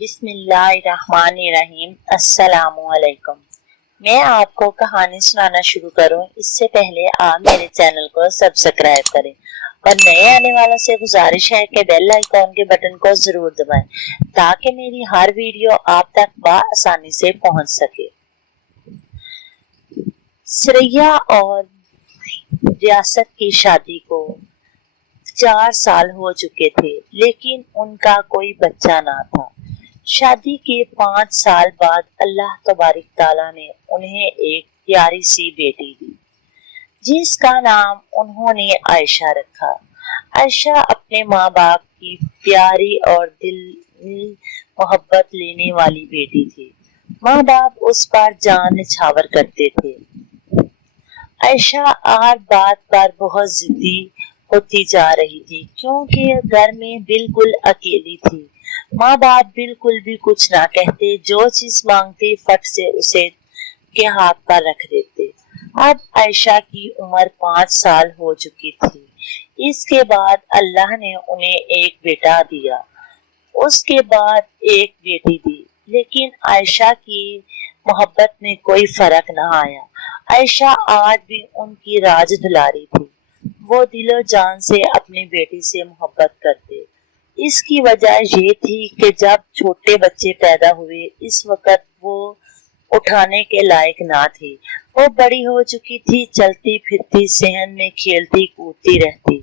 बिस्मिल्लाहिर्रहमानिर्रहीम। अस्सलामुअलैकुम। मैं आपको कहानी सुनाना शुरू करूं इससे पहले आप मेरे चैनल को सब्सक्राइब करें और नए आने वालों से गुजारिश है कि बेल आइकॉन के बटन को जरूर दबाएं ताकि मेरी हर वीडियो आप तक आसानी से पहुंच सके। सरैया और रियासत की शादी को 4 साल हो चुके थे, लेकिन उनका कोई बच्चा ना था। शादी के 5 साल बाद अल्लाह तबारिक ताला ने उन्हें एक प्यारी सी बेटी दी, जिसका नाम उन्होंने आयशा रखा। आयशा अपने माँ बाप की प्यारी और दिल मोहब्बत लेने वाली बेटी थी। माँ बाप उस पर जान निछावर करते थे। आयशा हर बात पर बहुत जिद्दी होती जा रही थी, क्योंकि घर में बिल्कुल अकेली थी। माँ बाप बिल्कुल भी कुछ ना कहते, जो चीज मांगते फट से उसे के हाथ पर रख देते। अब आयशा की उम्र 5 साल हो चुकी थी। इसके बाद अल्लाह ने उन्हें एक बेटा दिया, उसके बाद एक बेटी दी, लेकिन आयशा की मोहब्बत में कोई फर्क न आया। आयशा आज भी उनकी राज दुलारी थी। वो दिलो जान से अपनी बेटी से मोहब्बत करते। इसकी वजह ये थी कि जब छोटे बच्चे पैदा हुए, इस वक्त वो उठाने के लायक ना थी। वो बड़ी हो चुकी थी, चलती फिरती, सहन में खेलती कूदती रहती।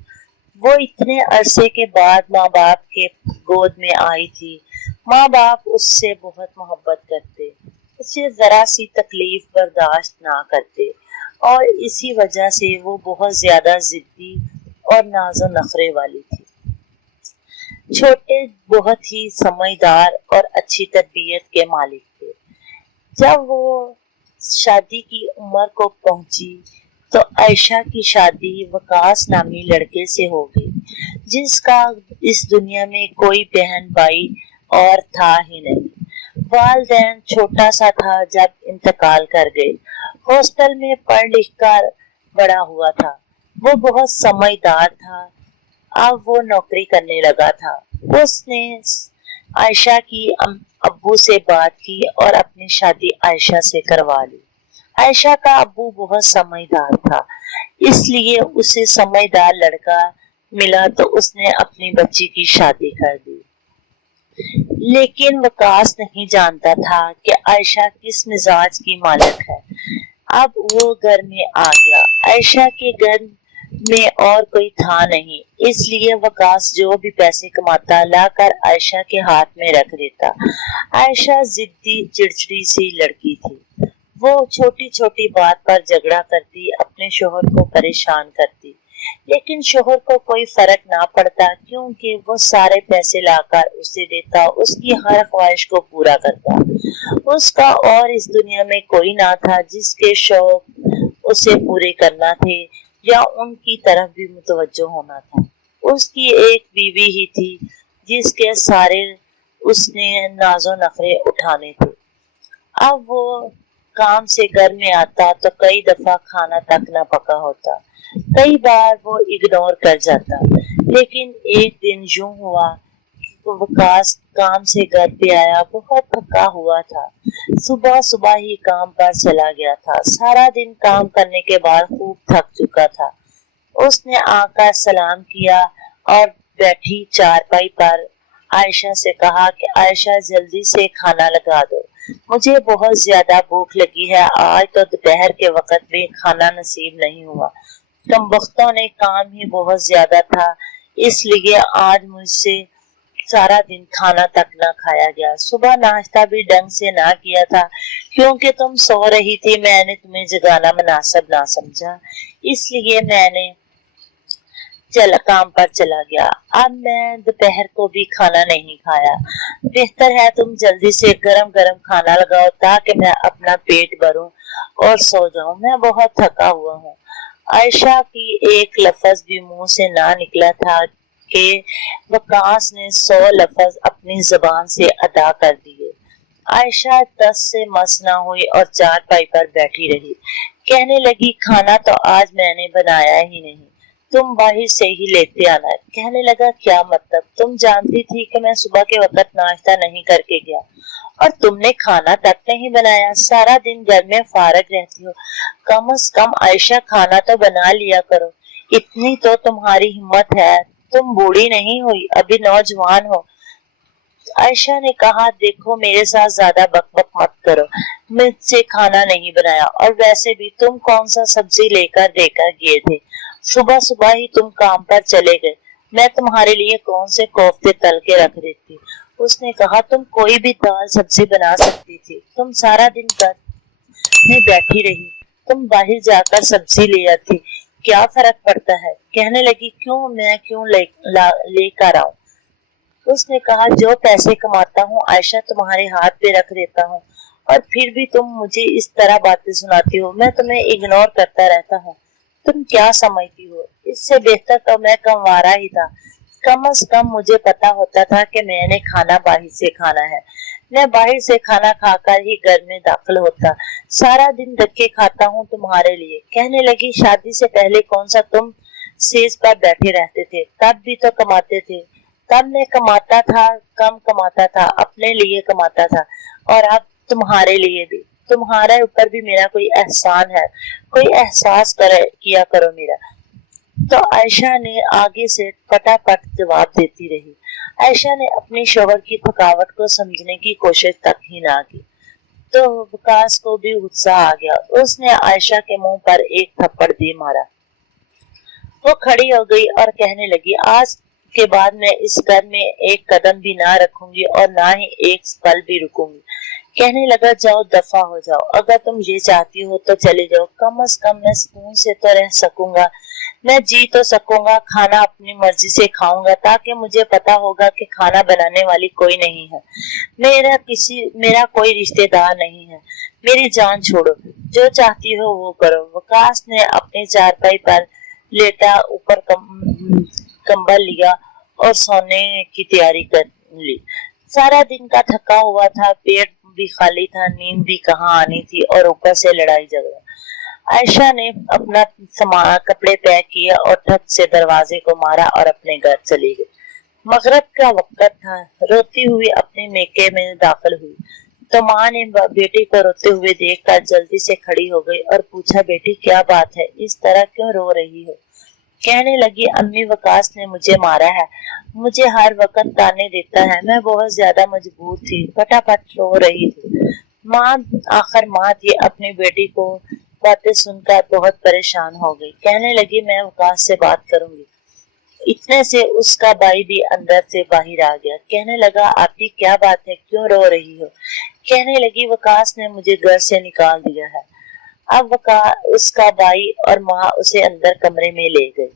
वो इतने अरसे के बाद माँ बाप के गोद में आई थी। माँ बाप उससे बहुत मोहब्बत करते, उसे जरा सी तकलीफ बर्दाश्त ना करते, और इसी वजह से वो बहुत ज्यादा जिद्दी और नाज़ो नखरे वाली थी। छोटे बहुत ही समझदार और अच्छी तरबियत के मालिक थे। जब वो शादी की उम्र को पहुंची तो आयशा की शादी वकास नामी लड़के से हो गई, जिसका इस दुनिया में कोई बहन भाई और था ही नहीं। वालिदैन छोटा सा था जब इंतकाल कर गए। हॉस्टल में पढ़ लिख कर बड़ा हुआ था। वो बहुत समझदार था। अब वो नौकरी करने लगा था। उसने आयशा की अब्बू से बात की और अपनी शादी आयशा से करवा ली। आयशा का अब्बू बहुत समझदार था, इसलिए उसे समझदार लड़का मिला तो उसने अपनी बच्ची की शादी कर दी। लेकिन वकास नहीं जानता था कि आयशा किस मिजाज की मालिक है। अब वो घर में आ गया। आयशा के घर में और कोई था नहीं, इसलिए वकास जो भी पैसे कमाता लाकर आयशा के हाथ में रख देता। आयशा जिद्दी चिड़चिड़ी सी लड़की थी। वो छोटी छोटी बात पर झगड़ा करती, अपने शोहर को परेशान करती, लेकिन शोहर को कोई फर्क ना पड़ता, क्योंकि वो सारे पैसे लाकर उसे देता, उसकी हर ख्वाहिश को पूरा करता। उसका और इस दुनिया में कोई ना था जिसके शौक उसे पूरे करना थे या उनकी तरफ भी मुतवज्जो होना था। उसकी एक बीवी ही थी जिसके सारे उसने नाजो नखरे उठाने थे। अब वो काम से घर में आता तो कई दफा खाना तक न पका होता। कई बार वो इग्नोर कर जाता, लेकिन एक दिन यूं हुआ तो वकास काम से घर पे आया, बहुत थका हुआ था। सुबह सुबह ही काम पर चला गया था। सारा दिन काम करने के बाद खूब थक चुका था। उसने आकर सलाम किया और बैठी चारपाई पर आयशा से कहा कि आयशा जल्दी से खाना लगा दो, मुझे बहुत ज्यादा भूख लगी है। आज तो दोपहर के वक्त में खाना नसीब नहीं हुआ। कमबख्तों ने काम ही बहुत ज्यादा था, इसलिए आज मुझसे सारा दिन खाना तक ना खाया गया। सुबह नाश्ता भी ढंग से ना किया था, क्योंकि तुम सो रही थी। मैंने तुम्हें जगाना मुनासिब ना समझा, इसलिए मैंने काम पर चला गया। अब मैं दोपहर को भी खाना नहीं खाया। बेहतर है तुम जल्दी से गरम गरम खाना लगाओ ताकि मैं अपना पेट भरूं और सो जाऊं। मैं बहुत थका हुआ हूँ। आयशा की एक लफ्ज भी मुंह से ना निकला था कि वकास ने 100 लफ्ज अपनी जुबान से अदा कर दिए। आयशा 10 से मस ना हुई और चारपाई पर बैठी रही। कहने लगी, खाना तो आज मैंने बनाया ही नहीं, तुम बाहर से ही लेते आना। कहने लगा क्या मतलब? तुम जानती थी कि मैं सुबह के वक्त नाश्ता नहीं करके गया और तुमने खाना तक नहीं बनाया। सारा दिन घर में फारग रहती हो, कम से कम आयशा खाना तो बना लिया करो। इतनी तो तुम्हारी हिम्मत है, तुम बूढ़ी नहीं हुई, अभी नौजवान हो। आयशा ने कहा देखो मेरे साथ ज्यादा बकबक मत करो, मुझसे खाना नहीं बनाया और वैसे भी तुम कौन सा सब्जी लेकर देकर गए थे? सुबह सुबह ही तुम काम पर चले गए, मैं तुम्हारे लिए कौन से कोफ्ते तल के रख देती। उसने कहा तुम कोई भी दाल सब्जी बना सकती थी, तुम सारा दिन घर में बैठी रही, तुम बाहर जाकर सब्जी ले आती, क्या फर्क पड़ता है? कहने लगी क्यों, मैं क्यों लेकर आऊं? उसने कहा जो पैसे कमाता हूँ आयशा तुम्हारे हाथ पे रख देता हूँ और फिर भी तुम मुझे इस तरह बातें सुनाती हो, मैं तुम्हें इग्नोर करता रहता हूँ। तुम क्या समझती हो? इससे बेहतर तो मैं कंवारा ही था, कम से कम मुझे पता होता था कि मैंने खाना बाहर से खाना है। मैं बाहर से खाना खाकर ही घर में दाखिल होता, सारा दिन धक्के खाता हूँ तुम्हारे लिए। कहने लगी शादी से पहले कौन सा तुम सेज पर बैठे रहते थे? तब भी तो कमाते थे। तब मैं कमाता था, कम कमाता था, अपने लिए कमाता था और अब तुम्हारे लिए भी। तुम्हारे ऊपर भी मेरा कोई एहसान है, कोई एहसास किया करो मेरा। तो आयशा ने आगे से फटाफट जवाब देती रही। आयशा ने अपने शौहर की थकावट को समझने की कोशिश तक ही ना की। तो वकास को भी गुस्सा आ गया, उसने आयशा के मुंह पर एक थप्पड़ दे मारा। वो खड़ी हो गई और कहने लगी आज के बाद मैं इस घर में एक कदम भी ना रखूंगी और ना ही एक पल भी रुकूंगी। कहने लगा जाओ दफा हो जाओ, अगर तुम ये चाहती हो तो चले जाओ, कम से कम मैं सुकून से तो रह सकूंगा, मैं जी तो सकूंगा, खाना अपनी मर्जी से खाऊंगा ताकि मुझे पता होगा कि खाना बनाने वाली कोई नहीं है, मेरा कोई रिश्तेदार नहीं है, मेरी जान छोड़ो, जो चाहती हो वो करो। वकास ने अपने चारपाई पर लेटा ऊपर कंबल लिया और सोने की तैयारी कर ली। सारा दिन का थका हुआ था, पेट भी खाली था, नींद भी कहाँ आनी थी और ऊपर से लड़ाई झगड़ा। आयशा ने अपना कपड़े पैक किए और ठक से दरवाजे को मारा और अपने घर चली गई। मगरिब का वक्त था, रोती हुई अपने मेके में दाखिल हुई तो माँ ने बेटी को रोते हुए देखकर जल्दी से खड़ी हो गई और पूछा बेटी क्या बात है, इस तरह क्यों रो रही हो? कहने लगी अम्मी वकास ने मुझे मारा है, मुझे हर वक्त ताने देता है, मैं बहुत ज्यादा मजबूर थी, फटाफट रो रही थी। आखिर माँ थी, अपनी बेटी को बातें सुनकर बहुत परेशान हो गई। कहने लगी मैं वकास से बात करूंगी। इतने से उसका भाई भी अंदर से बाहर आ गया। कहने लगा आपकी क्या बात है, क्यों रो रही हो? कहने लगी वकास ने मुझे घर से निकाल दिया है। अब उसका भाई और माँ उसे अंदर कमरे में ले गए।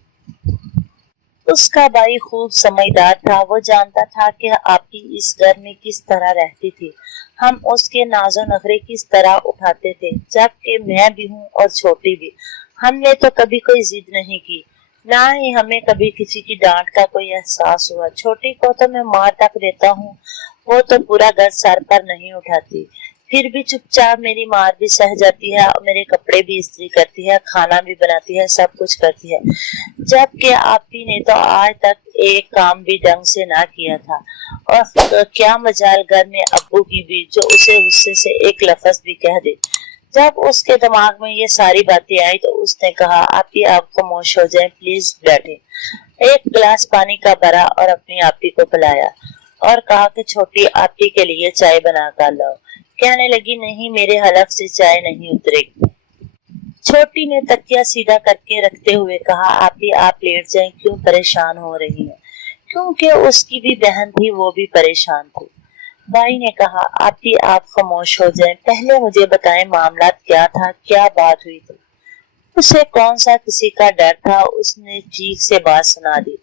उसका भाई खूब समझदार था, वो जानता था कि आपकी इस घर में किस तरह रहती थी, हम उसके नाजो नखरे किस तरह उठाते थे, जबकि मैं भी हूँ और छोटी भी। हमने तो कभी कोई जिद नहीं की, ना ही हमें कभी किसी की डांट का कोई एहसास हुआ। छोटी को तो मैं मार तक देता हूँ, वो तो पूरा घर सर पर नहीं उठाती, फिर भी चुपचाप मेरी मार भी सह जाती है और मेरे कपड़े भी इस्त्री करती है, खाना भी बनाती है, सब कुछ करती है, जबकि आपी ने तो आज तक एक काम भी ढंग से ना किया था। और क्या मजाल घर में अब्बू की भी, जो उसे गुस्से से एक लफ्ज भी कह दे। जब उसके दिमाग में ये सारी बातें आई तो उसने कहा आपी आप खामोश हो जाए, प्लीज बैठे। एक गिलास पानी का भरा और अपनी आपी को पिलाया और कहा कि छोटी आपी के लिए चाय बना कर लाओ। कहने लगी नहीं, मेरे हलक से चाय नहीं उतरेगी। छोटी ने तकिया सीधा करके रखते हुए कहा आपी आप लेट जाएं, क्यों परेशान हो रही हैं? क्योंकि उसकी भी बहन थी, वो भी परेशान थी। भाई ने कहा आपी आप खामोश हो जाएं, पहले मुझे बताएं मामला क्या था, क्या बात हुई थी? उसे कौन सा किसी का डर था, उसने चीख से बात सुना दी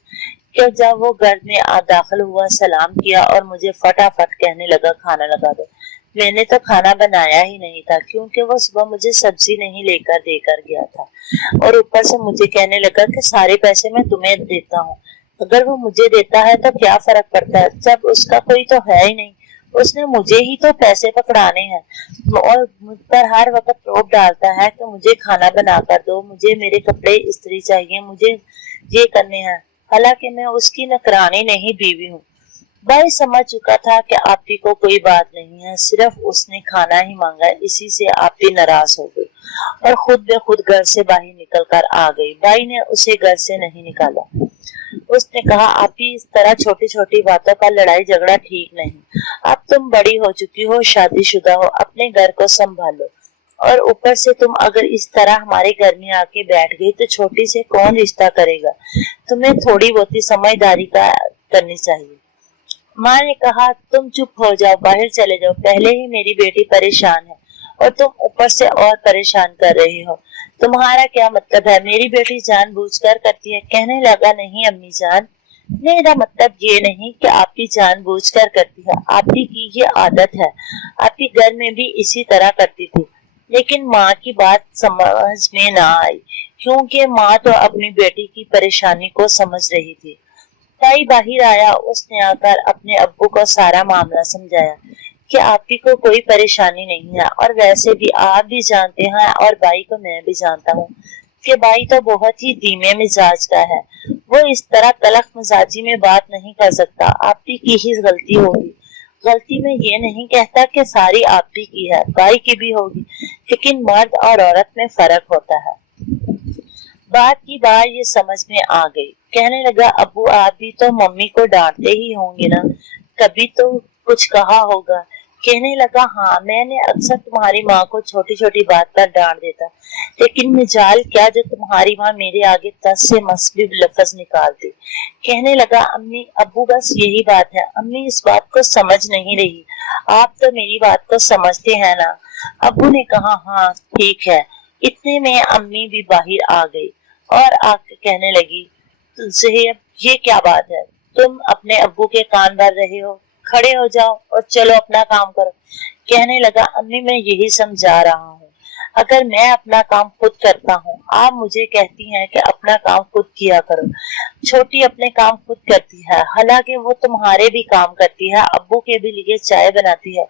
कि जब वो घर में दाखिल हुआ सलाम किया और मुझे फटाफट कहने लगा खाना लगा दो। मैंने तो खाना बनाया ही नहीं था क्योंकि वो सुबह मुझे सब्जी नहीं लेकर देकर गया था और ऊपर से मुझे कहने लगा कि सारे पैसे मैं तुम्हें देता हूँ, अगर वो मुझे देता है तो क्या फर्क पड़ता है, जब उसका कोई तो है ही नहीं, اس نے مجھے ہی تو پیسے پکڑانے ہیں اور مجھ پر ہر وقت روپ ڈالتا ہے کہ مجھے کھانا بنا کر دو، مجھے میرے کپڑے استری چاہیے، مجھے یہ کرنے ہیں، حالانکہ میں اس کی نوکرانی نہیں بیوی ہوں۔ بھائی سمجھ چکا تھا کہ آپی کو کوئی بات نہیں ہے، صرف اس نے کھانا ہی مانگا، اسی سے آپی ناراض ہو گئی اور خود بے خود گھر سے باہر نکل کر آ گئی۔ بھائی نے اسے گھر سے نہیں نکالا۔ اس نے کہا آپی اس طرح چھوٹی چھوٹی باتوں پر لڑائی جھگڑا ٹھیک نہیں، اب تم بڑی ہو چکی ہو، شادی شدہ ہو، اپنے گھر کو سنبھالو، اور اوپر سے تم اگر اس طرح ہمارے گھر میں آ کے بیٹھ گئی تو چھوٹی سے کون رشتہ کرے گا؟ تمہیں تھوڑی بہت سمجھداری کا کرنی چاہیے۔ ماں نے کہا تم چپ ہو جاؤ، باہر چلے جاؤ، پہلے ہی میری بیٹی پریشان ہے اور تم اوپر سے اور پریشان کر رہی ہو، تمہارا کیا مطلب ہے؟ میری بیٹی جان بوجھ کر کرتی ہے۔ کہنے لگا نہیں امی جان، میرا مطلب یہ نہیں کہ آپی جان بوجھ کر کرتی ہے، آپی کی یہ عادت ہے، آپی گھر میں بھی اسی طرح کرتی تھی، لیکن ماں کی بات سمجھ میں نہ آئی کیونکہ ماں تو اپنی بیٹی کی پریشانی کو سمجھ رہی تھی۔ بھائی باہر آیا، اس نے آ کر اپنے ابو کو سارا معاملہ سمجھایا کہ آپی کو کوئی پریشانی نہیں ہے، اور ویسے بھی آپ بھی جانتے ہیں اور بھائی کو میں بھی جانتا ہوں کہ بھائی تو بہت ہی دھیمے مزاج کا ہے، وہ اس طرح تلخ مزاجی میں بات نہیں کر سکتا، آپی کی ہی غلطی ہوگی۔ غلطی میں یہ نہیں کہتا کہ ساری آپی کی ہے، بھائی کی بھی ہوگی، لیکن مرد اور عورت میں فرق ہوتا ہے۔ بات کی بات یہ سمجھ میں آ گئی، کہنے لگا ابو آپ بھی تو ممی کو ڈانٹتے ہی ہوں گے نا، کبھی تو کچھ کہا ہوگا؟ کہنے لگا ہاں، میں نے اکثر تمہاری ماں کو چھوٹی چھوٹی بات پر ڈانٹ دیتا، لیکن مجال کیا جو تمہاری ماں میرے آگے 10 سے مثبت لفظ نکالتی۔ کہنے لگا امی ابو بس یہی بات ہے، امی اس بات کو سمجھ نہیں رہی، آپ تو میری بات کو سمجھتے ہیں نا۔ ابو نے کہا ہاں ٹھیک ہے۔ اتنے میں امی بھی باہر آ گئی اور آ کے کہنے لگی زہیب یہ کیا بات ہے، تم اپنے ابو کے کان بھر رہے ہو، کھڑے ہو جاؤ اور چلو اپنا کام کرو۔ کہنے لگا امی میں یہی سمجھا رہا ہوں، اگر میں اپنا کام خود کرتا ہوں، آپ مجھے کہتی ہیں کہ اپنا کام خود کیا کرو۔ چھوٹی اپنے کام خود کرتی ہے، حالانکہ وہ تمہارے بھی کام کرتی ہے، ابو کے بھی لیے چائے بناتی ہے،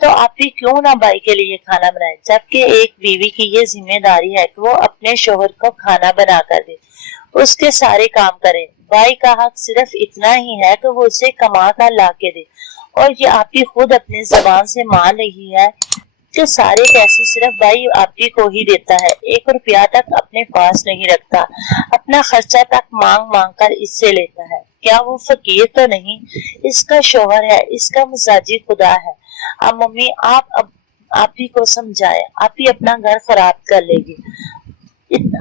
تو آپ بھی کیوں نہ بھائی کے لیے کھانا بنائے، جبکہ ایک بیوی کی یہ ذمہ داری ہے کہ وہ اپنے شوہر کو کھانا بنا کر دے، اس کے سارے کام کرے۔ بھائی کا حق صرف اتنا ہی ہے کہ وہ اسے کما کر لا کے دے، اور یہ آپ ہی خود اپنی زبان سے مان رہی ہے کہ سارے پیسے صرف بھائی آپ ہی کو ہی دیتا ہے، 1 روپیہ تک اپنے پاس نہیں رکھتا، اپنا خرچہ تک مانگ مانگ کر اس سے لیتا ہے۔ کیا وہ فقیر تو نہیں؟ اس کا شوہر ہے، اس کا مزاجی خدا ہے۔ اب ممی آپ ہی کو سمجھائے، آپ ہی اپنا گھر خراب کر لے گی۔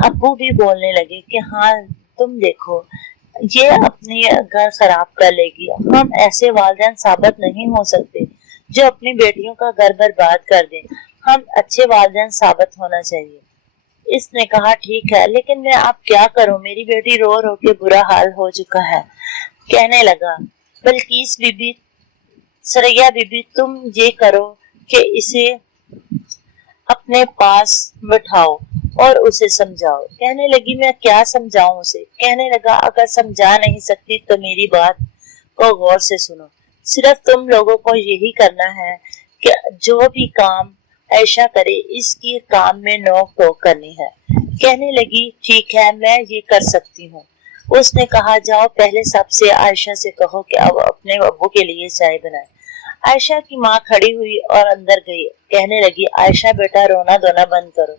ابو بھی بولنے لگے کہ ہاں تم دیکھو یہ اپنی گھر خراب کر لے گی، ہم ایسے والدین ثابت نہیں ہو سکتے جو اپنی بیٹیوں کا گھر برباد کر دیں، ہم اچھے والدین ثابت ہونا چاہیے۔ اس نے کہا ٹھیک ہے، لیکن میں اب کیا کروں، میری بیٹی رو رو کے برا حال ہو چکا ہے۔ کہنے لگا بلقیس بی بی، سریا بی بی تم یہ کرو کہ اسے اپنے پاس بٹھاؤ اور اسے سمجھاؤ۔ کہنے لگی میں کیا سمجھاؤں اسے؟ کہنے لگا اگر سمجھا نہیں سکتی تو میری بات کو غور سے سنو، صرف تم لوگوں کو یہی کرنا ہے کہ جو بھی کام عائشہ کرے اس کی کام میں نوک ٹوک کرنی ہے۔ کہنے لگی ٹھیک ہے میں یہ کر سکتی ہوں۔ اس نے کہا جاؤ پہلے سب سے عائشہ سے کہو کہ اب اپنے ابو کے لیے چائے بنائے۔ عائشہ کی ماں کھڑی ہوئی اور اندر گئی، کہنے لگی عائشہ بیٹا رونا دھونا بند کرو،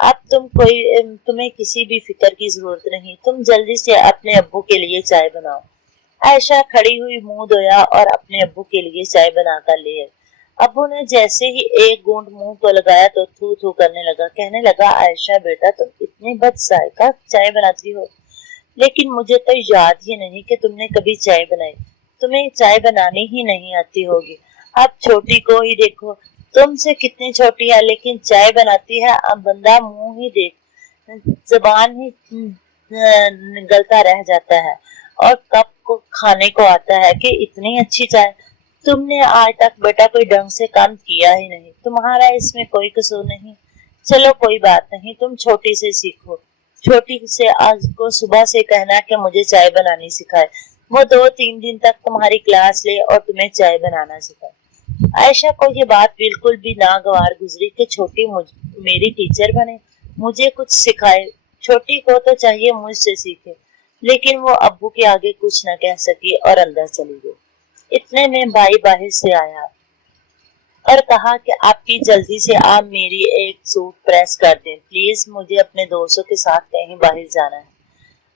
اب تمہیں کسی بھی فکر کی ضرورت نہیں، تم جلدی سے اپنے ابو کے لیے چائے بناؤ۔ عائشہ کھڑی ہوئی منہ دھویا اور اپنے ابو کے لیے چائے بنا کر لے آئی۔ ابو نے جیسے ہی ایک گھونٹ منہ کو لگایا تو تھو تھو کرنے لگا، کہنے لگا عائشہ بیٹا تم اتنی بد ذائقہ چائے بناتی ہو، لیکن مجھے تو یاد ہی نہیں کہ تم نے کبھی چائے بنائی، تمہیں چائے بنانی ہی نہیں آتی ہوگی۔ اب چھوٹی کو ہی دیکھو، تم سے کتنی چھوٹی ہے لیکن چائے بناتی ہے، اب بندہ منہ ہی دیکھ زبان ہی گلتا رہ جاتا ہے اور کب کو کھانے کو آتا ہے کہ اتنی اچھی چائے۔ تم نے آج تک بیٹا کوئی ڈھنگ سے کام کیا ہی نہیں، تمہارا اس میں کوئی قصور نہیں، چلو کوئی بات نہیں، تم چھوٹی سے سیکھو۔ چھوٹی سے آج کو صبح سے کہنا کہ مجھے چائے بنانی سکھائے، وہ 2-3 دن تک تمہاری کلاس لے اور تمہیں چائے بنانا سکھائے۔ عائشہ کو یہ بات بالکل بھی ناگوار گزری کہ چھوٹی میری ٹیچر بنے، مجھے کچھ سکھائے۔ چھوٹی کو تو چاہیے مجھ سے سیکھے، لیکن وہ ابو کے آگے کچھ نہ کہہ سکی اور اندر چلی گئی۔ اتنے میں بھائی باہر سے آیا اور کہا کہ آپ کی جلدی سے آپ میری ایک سوٹ پریس کر دیں پلیز، مجھے اپنے دوستوں کے ساتھ کہیں باہر جانا ہے۔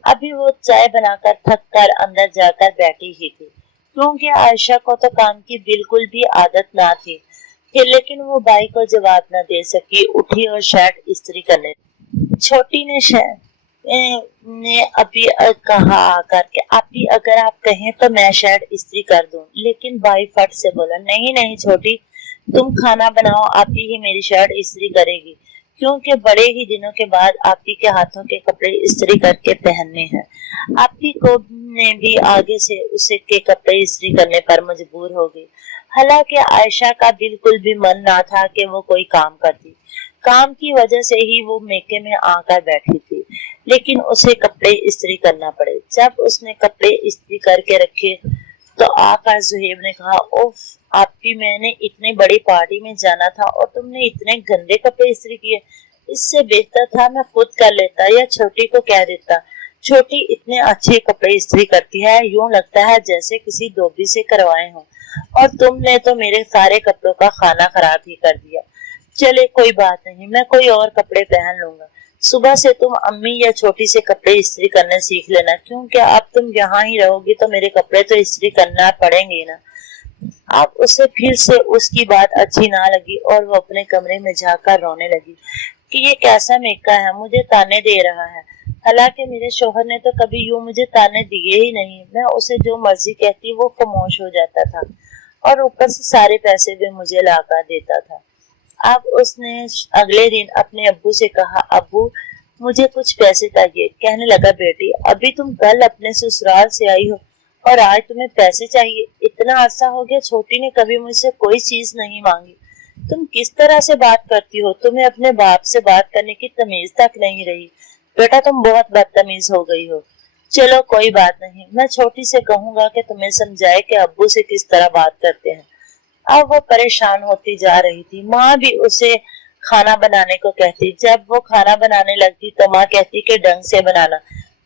ابھی وہ چائے بنا کر تھک کر اندر جا کر بیٹھی ہی تھی، کیونکہ عائشہ کو تو کام کی بالکل بھی عادت نہ تھی، لیکن وہ بھائی کو جواب نہ دے سکی، اٹھی اور شرٹ استری کرنے چھوٹی نے ابھی کہا آ کر کہ ابھی اگر آپ کہیں تو میں شرٹ استری کر دوں، لیکن بھائی فٹ سے بولا نہیں نہیں چھوٹی، تم کھانا بناؤ، آپ ہی میری شرٹ استری کرے گی، کیونکہ بڑے ہی دنوں کے بعد آپ ہی کے ہاتھوں کے کپڑے استری کر کے پہننے ہیں۔ آپ ہی کو نے بھی آگے سے اسے کے کپڑے استری کرنے پر مجبور ہو گئی، حالانکہ عائشہ کا بالکل بھی من نہ تھا کہ وہ کوئی کام کرتی، کام کی وجہ سے ہی وہ میکے میں آ کر بیٹھی تھی، لیکن اسے کپڑے استری کرنا پڑے۔ جب اس نے کپڑے استری کر کے رکھے تو آ کر زہیب نے کہا اوف آپ بھی، میں نے اتنی بڑی پارٹی میں جانا تھا اور تم نے اتنے گندے کپڑے استری کیے، اس سے بہتر تھا میں خود کر لیتا یا چھوٹی کو کہہ دیتا، چھوٹی اتنے اچھے کپڑے استری کرتی ہے، یوں لگتا ہے جیسے کسی دھوبی سے کروائے ہوں، اور تم نے تو میرے سارے کپڑوں کا خانہ خراب ہی کر دیا۔ چلے کوئی بات نہیں، میں کوئی اور کپڑے پہن لوں گا، صبح سے تم امی یا چھوٹی سے کپڑے استری کرنے سیکھ لینا، کیونکہ اب تم یہاں ہی رہو گی تو میرے کپڑے تو استری کرنا پڑیں گے نا۔ اب اسے پھر سے اس کی بات اچھی نہ لگی اور وہ اپنے کمرے میں جا کر رونے لگی کہ یہ کیسا میکا ہے، مجھے تانے دے رہا ہے، حالانکہ میرے شوہر نے تو کبھی یوں مجھے تانے دیے ہی نہیں، میں اسے جو مرضی کہتی وہ خاموش ہو جاتا تھا اور اوپر سے سارے پیسے بھی مجھے لا کر دیتا تھا۔ اب اس نے اگلے دن اپنے ابو سے کہا ابو مجھے کچھ پیسے چاہیے، کہنے لگا بیٹی ابھی تم کل اپنے سسرال سے آئی ہو اور آج تمہیں پیسے چاہیے، اتنا عرصہ ہو گیا چھوٹی نے کبھی مجھ سے کوئی چیز نہیں مانگی، تم کس طرح سے بات کرتی ہو، تمہیں اپنے باپ سے بات کرنے کی تمیز تک نہیں رہی، بیٹا تم بہت بدتمیز ہو گئی ہو۔ چلو کوئی بات نہیں، میں چھوٹی سے کہوں گا کہ تمہیں سمجھائے کہ ابو سے کس طرح بات کرتے ہیں۔ اب وہ پریشان ہوتی جا رہی تھی، ماں بھی اسے کھانا بنانے کو کہتی، جب وہ کھانا بنانے لگتی تو ماں کہتی کہ ڈھنگ سے بنانا،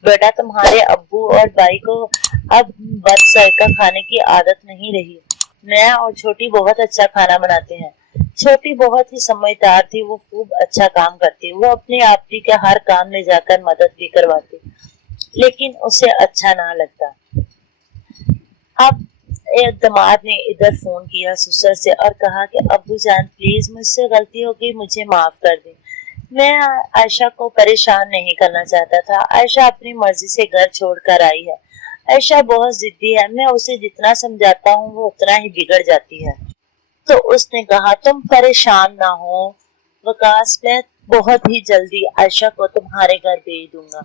بیٹا تمہارے ابو اور بھائی کو اب بد ذائقہ کھانے کی عادت نہیں رہی، میں اور چھوٹی بہت اچھا کھانا بناتے ہیں۔ چھوٹی بہت ہی سمجھدار تھی، وہ خوب اچھا کام کرتی، وہ اپنے آپ ہی کا ہر کام لے جا کر مدد بھی کرواتی، لیکن اسے اچھا نہ لگتا۔ اب ایک دماد نے ادھر فون کیا سسر سے اور کہا کہ ابو جان پلیز مجھ سے غلطی ہو گئی، مجھے معاف کر دیں، میں عائشہ کو پریشان نہیں کرنا چاہتا تھا، عائشہ اپنی مرضی سے گھر چھوڑ کر آئی ہے، عائشہ بہت ضدی ہے، میں اسے جتنا سمجھاتا ہوں وہ اتنا ہی بگڑ جاتی ہے۔ تو اس نے کہا تم پریشان نہ ہو وکاس، میں بہت ہی جلدی عائشہ کو تمہارے گھر بھیج دوں گا،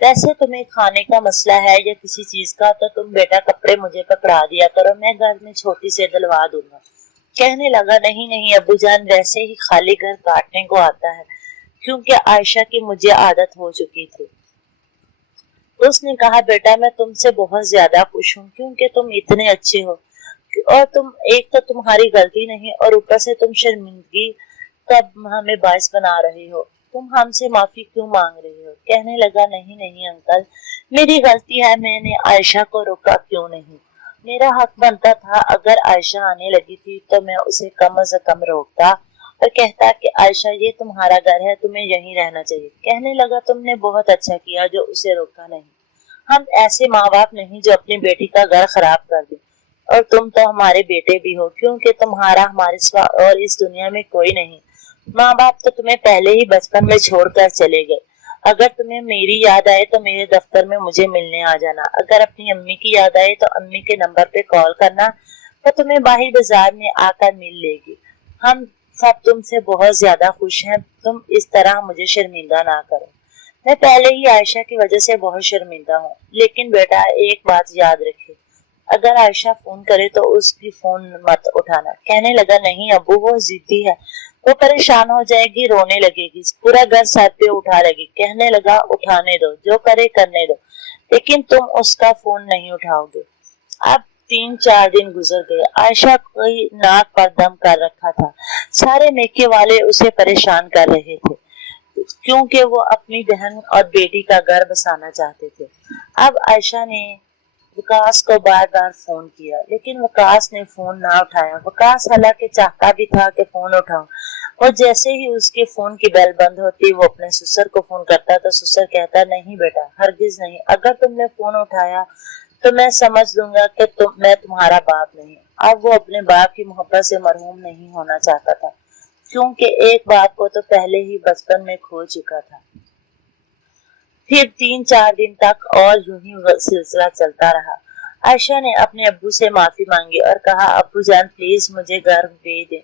ویسے تمہیں کھانے کا مسئلہ ہے یا کسی چیز کا تو تم بیٹا کپڑے مجھے پکڑا دیا کرو، میں گھر میں چھوٹی سے دلوا دوں گا۔ کہنے لگا نہیں نہیں ابو جان، ویسے ہی خالی گھر کاٹنے کو آتا ہے، کیونکہ عائشہ کی مجھے عادت ہو چکی تھی۔ اس نے کہا بیٹا میں تم سے بہت زیادہ خوش ہوں، کیونکہ تم اتنے اچھے ہو، اور تم ایک تو تمہاری غلطی نہیں اور اوپر سے تم شرمندگی کا ہمیں باعث بنا رہے ہو، تم ہم سے معافی کیوں مانگ رہے ہو؟ کہنے لگا نہیں نہیں انکل میری غلطی ہے، میں نے عائشہ کو روکا کیوں نہیں، میرا حق بنتا تھا، اگر عائشہ آنے لگی تھی تو میں اسے کم از کم روکتا اور کہتا کہ عائشہ یہ تمہارا گھر ہے، تمہیں یہیں رہنا چاہیے۔ کہنے لگا تم نے بہت اچھا کیا جو اسے روکا نہیں، ہم ایسے ماں باپ نہیں جو اپنی بیٹی کا گھر خراب کر دیں، اور تم تو ہمارے بیٹے بھی ہو، کیونکہ تمہارا ہمارے سوا اور اس دنیا میں کوئی نہیں، ماں باپ تو تمہیں پہلے ہی بچپن میں چھوڑ کر چلے گئے، اگر تمہیں میری یاد آئے تو میرے دفتر میں مجھے ملنے آ جانا، اگر اپنی امی کی یاد آئے تو امی کے نمبر پہ کال کرنا، تو تمہیں باہر بازار میں آ کر مل لے گی، ہم سب تم سے بہت زیادہ خوش ہیں، تم اس طرح مجھے شرمندہ نہ کرو، میں پہلے ہی عائشہ کی وجہ سے بہت شرمندہ ہوں، لیکن بیٹا ایک بات یاد رکھے، اگر عائشہ فون کرے تو اس کی فون مت اٹھانا۔ کہنے لگا نہیں ابو وہ ضدی ہے، وہ پریشان ہو جائے گی، رونے لگے گی، پورا گھر سر پہ اٹھا لگی۔ کہنے لگا اٹھانے دو، جو کرے کرنے دو، لیکن تم اس کا فون نہیں اٹھاؤ گے۔ اب 3-4 दिन गुजर गए। आयशा कोई नाक पर दम कर रखा था। सारे मेके वाले उसे परेशान कर रहे थे क्योंकि वो अपनी बहन और बेटी का घर बसाना चाहते थे। अब आयशा ने वकास को बार बार फोन किया लेकिन वकास ने फोन ना उठाया। वकास हालांकि चाहता भी था कि फोन उठाऊं, और जैसे ही उसके फोन की बेल बंद होती वो अपने ससुर को फोन करता तो ससुर कहता, नहीं बेटा, हरगिज नहीं, अगर तुमने फोन उठाया तो मैं समझ लूंगा कि मैं तुम्हारा बाप नहीं। अब वो अपने बाप की मोहब्बत से मरहूम नहीं होना चाहता था क्योंकि एक बाप को तो पहले ही बचपन में खो चुका था। फिर 3-4 दिन तक और यूं ही सिलसिला चलता रहा। आयशा ने अपने अब्बू से माफी मांगी और कहा, अब्बू जान प्लीज मुझे घर भेज दें।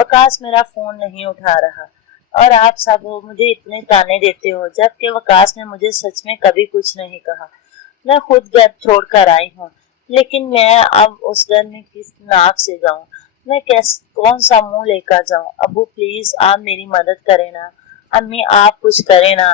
वकास मेरा फोन नहीं उठा रहा और आप सब मुझे इतने ताने देते हो, जबकि वकास ने मुझे सच में कभी कुछ नहीं कहा। मैं खुद घर छोड़कर आई हूँ, लेकिन मैं अब उस घर में किस नाक से जाऊँ? मैं कौन सा मुंह लेकर जाऊँ? अब्बू प्लीज आप मेरी मदद करें ना। अम्मी आप कुछ करें ना।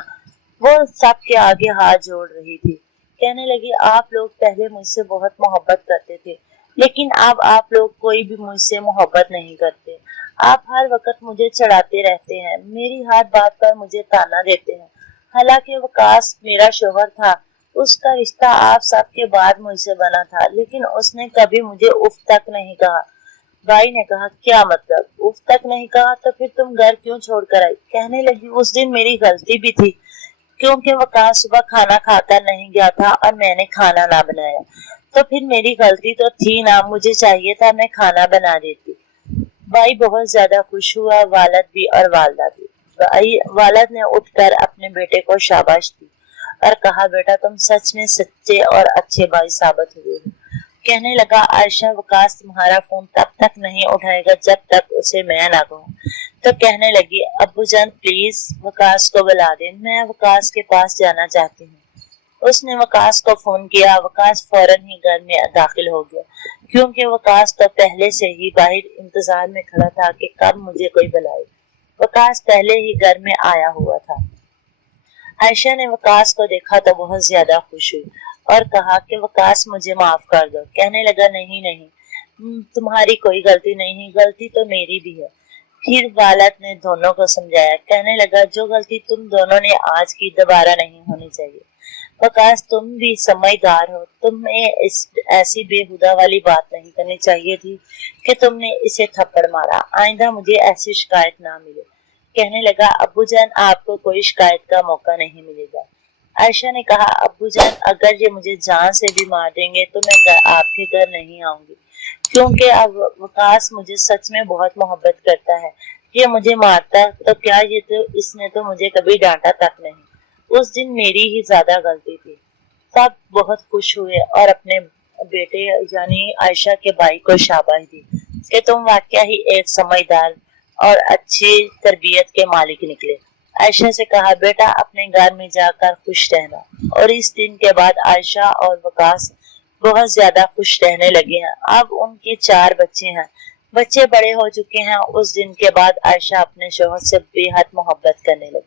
वो सबके आगे हाथ जोड़ रही थी। कहने लगी, आप लोग पहले मुझसे बहुत मोहब्बत करते थे, लेकिन अब आप लोग कोई भी मुझसे मोहब्बत नहीं करते। आप हर वक्त मुझे चढ़ाते रहते हैं, मेरी हर बात पर मुझे ताना देते हैं। हालांकि वकास मेरा शोहर था, उसका रिश्ता आप सबके बाद मुझसे बना था, लेकिन उसने कभी मुझे उफ तक नहीं कहा। भाई ने कहा, क्या मतलब उफ तक नहीं कहा? तो फिर तुम घर क्यों छोड़कर आई? कहने लगी, उस दिन मेरी गलती भी थी क्योंकि वकास सुबह खाना खाकर नहीं गया था और मैंने खाना ना बनाया। तो फिर मेरी गलती तो थी ना, मुझे चाहिए था मैं खाना बना देती। भाई बहुत ज्यादा खुश हुआ, वालद भी और वालदा भी। वालद ने उठकर अपने बेटे को शाबाश दी और कहा, बेटा तुम सच में सच्चे और अच्छे भाई साबित हुए हो। कहने लगा, आयशा वकास तुम्हारा फोन तब तक नहीं उठाएगा जब तक उसे मैं ना कहूँ। तो कहने लगी, अब्बू जान प्लीज वकास को बुला दे, मैं वकास के पास जाना चाहती हूँ। उसने वकास को फोन किया। वकास फौरन ही घर में दाखिल हो गया क्योंकि वकास तो पहले से ही बाहर इंतजार में खड़ा था कि कब मुझे कोई बुलाए। वकास पहले ही घर में आया हुआ था। आयशा ने वकास को देखा तो बहुत ज्यादा खुश हुई और कहा कि वकास मुझे माफ कर दो। कहने लगा, नहीं नहीं, तुम्हारी कोई गलती नहीं, गलती तो मेरी भी है। फिर वालद ने दोनों को समझाया। कहने लगा, जो गलती तुम दोनों ने आज की दोबारा नहीं होनी चाहिए। वकास तुम भी समझदार हो, तुम्हें ऐसी बेहुदा वाली बात नहीं करनी चाहिए थी कि तुमने इसे थप्पड़ मारा। आइंदा मुझे ऐसी शिकायत ना मिले। कहने लगा, अब्बू जान आपको कोई शिकायत का मौका नहीं मिलेगा। आयशा ने कहा, अब्बू जान अगर ये मुझे जान से भी मार देंगे तो मैं आपके घर नहीं आऊंगी क्योंकि अब वकास मुझे सच में बहुत मोहब्बत करता है। ये मुझे मारता तो क्या, ये तो इसने तो मुझे कभी डांटा तक नहीं। उस दिन मेरी ही ज्यादा गलती थी। सब बहुत खुश हुए और अपने बेटे यानी आयशा के भाई को शाबाश दी कि तुम वाकया ही एक समझदार और अच्छी तरबियत के मालिक निकले। आयशा से कहा, बेटा अपने घर में जाकर खुश रहना। और इस दिन के बाद आयशा और वकास बहुत ज्यादा खुश रहने लगे हैं। अब उनके 4 बच्चे हैं, बच्चे बड़े हो चुके हैं। उस दिन के बाद आयशा अपने शौहर से बेहद मोहब्बत करने लगी।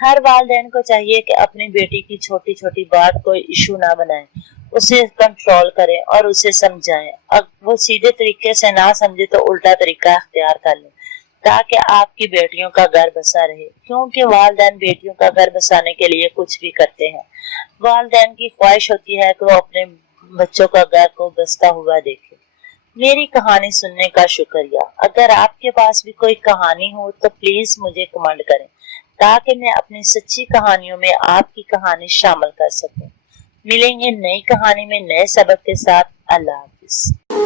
हर वालिदैन को चाहिए कि अपनी बेटी की छोटी छोटी बात को इशू ना बनाएं, उसे कंट्रोल करें और उसे समझाएं। अब वो सीधे तरीके से ना समझे तो उल्टा तरीका अख्तियार कर लें ताकि आपकी बेटियों का घर बसा रहे, क्योंकि वालिदैन बेटियों का घर बसाने के लिए कुछ भी करते हैं। वालिदैन की ख्वाहिश होती है कि वो अपने बच्चों का घर को बसता हुआ देखे। मेरी कहानी सुनने का शुक्रिया। अगर आपके पास भी कोई कहानी हो तो प्लीज मुझे कमेंट करें ताकि मैं अपनी सच्ची कहानियों में आपकी कहानी शामिल कर सकूं। मिलेंगे नई कहानी में नए सबक के साथ। अल्लाह हाफिज।